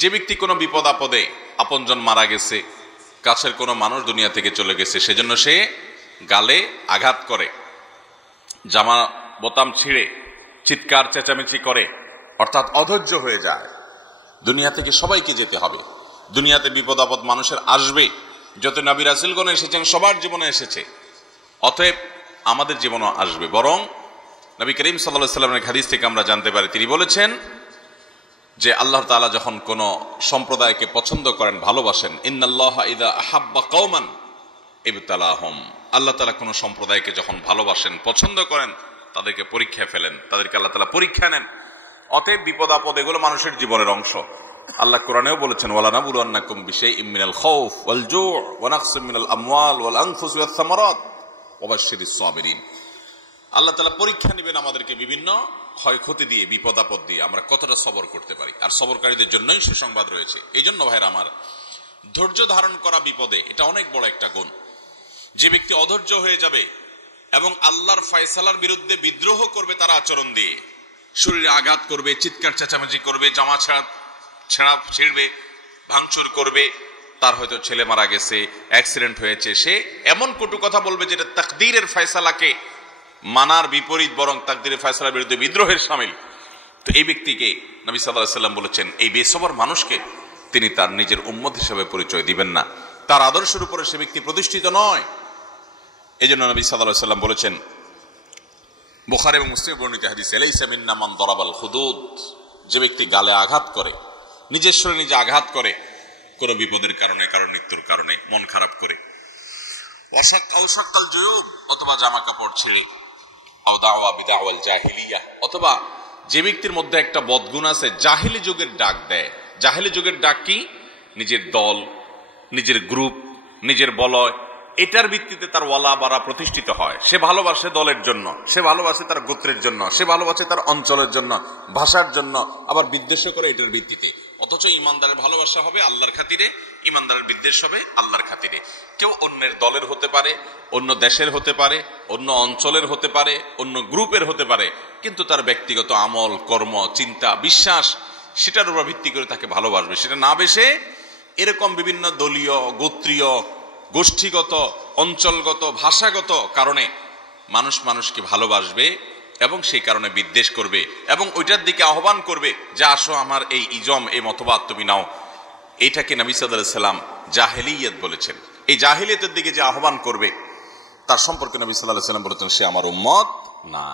যে ব্যক্তি কোনো বিপদ আপদে আপনজন মারা গেছে, কাছের কোনো মানুষ দুনিয়া থেকে চলে গেছে, সেজন্য সে গালে আঘাত করে, জামা বোতাম ছিঁড়ে চিৎকার চেঁচামেচি করে, অর্থাৎ অধৈর্য হয়ে যায়। দুনিয়া থেকে সবাইকে যেতে হবে, দুনিয়াতে বিপদ আপদ মানুষের আসবে, যত নবী রাসূলগণ এসেছেন সবার জীবনে এসেছে, অতএব আমাদের জীবনও আসবে। বরং নবী করিম সাল্লাল্লাহু আলাইহি ওয়াসাল্লামের হাদিস থেকে আমরা জানতে পারি, তিনি বলেছেন যে আল্লাহ তাআলা যখন কোন সম্প্রদায়কে পছন্দ করেন, ভালোবাসেন, ইন্নাল্লাহা ইযা আহাব্বা কওমান ইবতালাহুম, আল্লাহ তাআলা কোন সম্প্রদায়কে যখন ভালোবাসেন, পছন্দ করেন, তাদেরকে পরীক্ষায় ফেলেন, তাদেরকে আল্লাহ তাআলা পরীক্ষা নেন। অতএব বিপদ আপদ এগুলো মানুষের জীবনের অংশ। আল্লাহ কোরআনেও বলেছেন, ওয়ালা নাবলুওয়ান্নাকুম বিশাইইম মিনাল খাউফ ওয়াল জু' ওয়া নাকসিম মিনাল আমওয়াল ওয়াল আনফুস ওয়াস সামারাত ওয়া বাশশিরিস সাবিরিন। আল্লাহ তাআলা পরীক্ষা নেবেন আমাদেরকে বিভিন্ন ক্ষয়ক্ষতি দিয়ে, বিপদ আপদ দিয়ে আমরা কতটা সবর করতে পারি। আর সবরকারীদের জন্যই সুসংবাদ রয়েছে। এই জন্য ভাইরা আমার, ধৈর্য ধারণ করা বিপদে এটা অনেক বড় একটা গুণ। যে ব্যক্তি অধৈর্য হয়ে যাবে এবং আল্লাহর ফয়সালার বিরুদ্ধে বিদ্রোহ করবে তার আচরণ দিয়ে, শরীরে আঘাত করবে, চিৎকার চেঁচামেচি করবে, জামা ছেঁড়া ছিঁড়বে, ভাঙচুর করবে, তার হয়তো ছেলে মারা গেছে, অ্যাক্সিডেন্ট হয়েছে, সে এমন কটু কথা বলবে যেটা তাকদীরের ফয়সালাকে মানার বিপরীত, বরং তাকদীরের ফয়সালার বিরুদ্ধে বিদ্রোহের শামিল। তো এই ব্যক্তিকে নবী সাল্লাল্লাহু আলাইহি ওয়াসাল্লাম বলেছেন, এই বেসবর মানুষকে তিনি তার নিজের উম্মত হিসেবে পরিচয় দিবেন না, তার আদর্শের উপরে সে ব্যক্তি প্রতিষ্ঠিত নয়। এই জন্য নবী সাল্লাল্লাহু আলাইহি ওয়াসাল্লাম বলেছেন, বুখারী এবং মুসলিমে বর্ণিত হাদিস, লাইসা মিন্না মান দারাবাল হুদুদ, যে ব্যক্তি গালে আঘাত করে, নিজের শরীরে নিজে আঘাত করে, কোনো বিপদের কারণে, কারণ মৃত্যুর কারণে, মন খারাপ করে, ওয়াশাক্কাল জুয়ুব, অথবা জামা কাপড় ছিঁড়ে, আও দাওয়া বিদাওয়াল জাহিলিয়া, অথবা যে ব্যক্তির মধ্যে একটা বদগুণ আছে, জাহিলি যুগের ডাক দেয়। জাহিলি যুগের ডাক কি? নিজের দল, নিজের গ্রুপ, নিজের বলয়, এটার ভিত্তিতে তার ওয়ালা বারা প্রতিষ্ঠিত হয়। সে ভালোবাসে দলের জন্য, সে ভালোবাসে তার গোত্রের জন্য, সে ভালোবাসে তার অঞ্চলের জন্য, ভাষার জন্য, আবার বিদ্বেষ করে এটার ভিত্তিতে। অথচ ইমানদারের ভালোবাসা হবে আল্লাহর খাতিরে, ইমানদারের বিদ্বেষ হবে আল্লাহর খাতিরে। কেউ অন্যের দলের হতে পারে, অন্য দেশের হতে পারে, অন্য অঞ্চলের হতে পারে, অন্য গ্রুপের হতে পারে, কিন্তু তার ব্যক্তিগত আমল, কর্ম, চিন্তা, বিশ্বাস, সেটার উপর ভিত্তি করে তাকে ভালোবাসবে। সেটা না বেশে এরকম বিভিন্ন দলীয়, গোত্রীয়, গোষ্ঠীগত, অঞ্চলগত, ভাষাগত কারণে মানুষ মানুষকে ভালোবাসবে এবং সেই কারণে বিদ্বেষ করবে এবং ওইটার দিকে আহ্বান করবে যে আসো আমার এই ইজম, এই মতবাদ তুমি নাও। এইটাকে নবী সাল্লাল্লাহু আলাইহি ওয়াসাল্লাম জাহেলিয়ত বলেছেন। এই জাহেলিয়তের দিকে যে আহ্বান করবে তার সম্পর্কে নবী সাল্লাল্লাহু আলাইহি ওয়াসাল্লাম বলেছেন, সে আমার উম্মত না।